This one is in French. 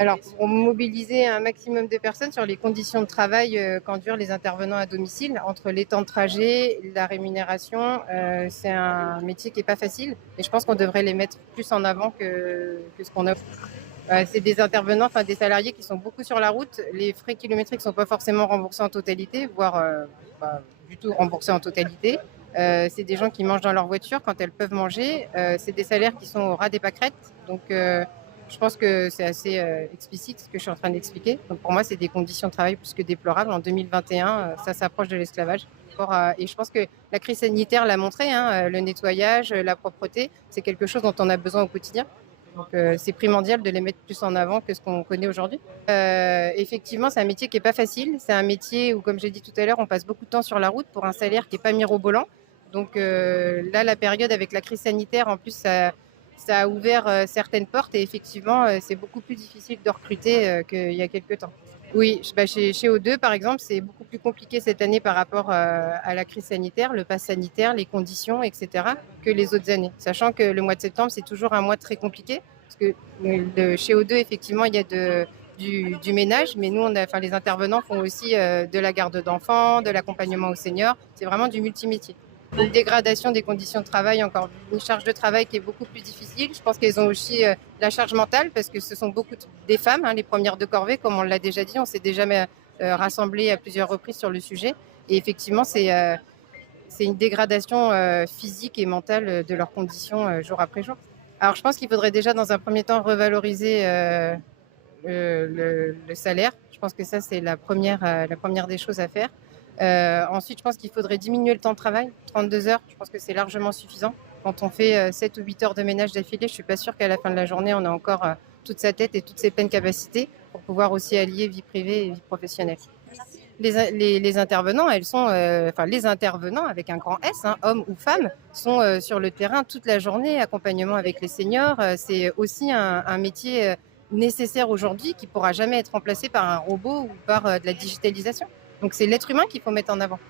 Alors, pour mobiliser un maximum de personnes sur les conditions de travail qu'endurent les intervenants à domicile, entre les temps de trajet, la rémunération, c'est un métier qui n'est pas facile et je pense qu'on devrait les mettre plus en avant que ce qu'on offre. C'est des intervenants, enfin des salariés qui sont beaucoup sur la route. Les frais kilométriques ne sont pas forcément remboursés en totalité, voire pas du tout remboursés en totalité. C'est des gens qui mangent dans leur voiture quand elles peuvent manger. C'est des salaires qui sont au ras des pâquerettes. Donc, je pense que c'est assez explicite ce que je suis en train d'expliquer. Donc, pour moi, c'est des conditions de travail plus que déplorables. En 2021, ça s'approche de l'esclavage. Et je pense que la crise sanitaire l'a montré, hein, le nettoyage, la propreté, c'est quelque chose dont on a besoin au quotidien. Donc, c'est primordial de les mettre plus en avant que ce qu'on connaît aujourd'hui. Effectivement, c'est un métier qui n'est pas facile. C'est un métier où, comme j'ai dit tout à l'heure, on passe beaucoup de temps sur la route pour un salaire qui n'est pas mirobolant. Donc là, la période avec la crise sanitaire, en plus, ça a ouvert certaines portes et effectivement, c'est beaucoup plus difficile de recruter qu'il y a quelques temps. Oui, chez O2, par exemple, c'est beaucoup plus compliqué cette année par rapport à la crise sanitaire, le pass sanitaire, les conditions, etc., que les autres années. Sachant que le mois de septembre, c'est toujours un mois très compliqué, parce que chez O2, effectivement, il y a du ménage, mais nous, les intervenants font aussi de la garde d'enfants, de l'accompagnement aux seniors. C'est vraiment du multimétier. Une dégradation des conditions de travail, encore une charge de travail qui est beaucoup plus difficile. Je pense qu'elles ont aussi la charge mentale parce que ce sont beaucoup des femmes, hein, les premières de corvée, comme on l'a déjà dit. On s'est déjà rassemblés à plusieurs reprises sur le sujet. Et effectivement, c'est une dégradation physique et mentale de leurs conditions jour après jour. Alors, je pense qu'il faudrait déjà, dans un premier temps, revaloriser le salaire. Je pense que ça, c'est la première des choses à faire. Ensuite, je pense qu'il faudrait diminuer le temps de travail, 32 heures. Je pense que c'est largement suffisant. Quand on fait 7 ou 8 heures de ménage d'affilée, je ne suis pas sûre qu'à la fin de la journée, on a encore toute sa tête et toutes ses pleines capacités pour pouvoir aussi allier vie privée et vie professionnelle. Les intervenants, les intervenants avec un grand S, hein, hommes ou femmes, sont sur le terrain toute la journée, accompagnement avec les seniors. C'est aussi un métier nécessaire aujourd'hui qui ne pourra jamais être remplacé par un robot ou par de la digitalisation. Donc c'est l'être humain qu'il faut mettre en avant.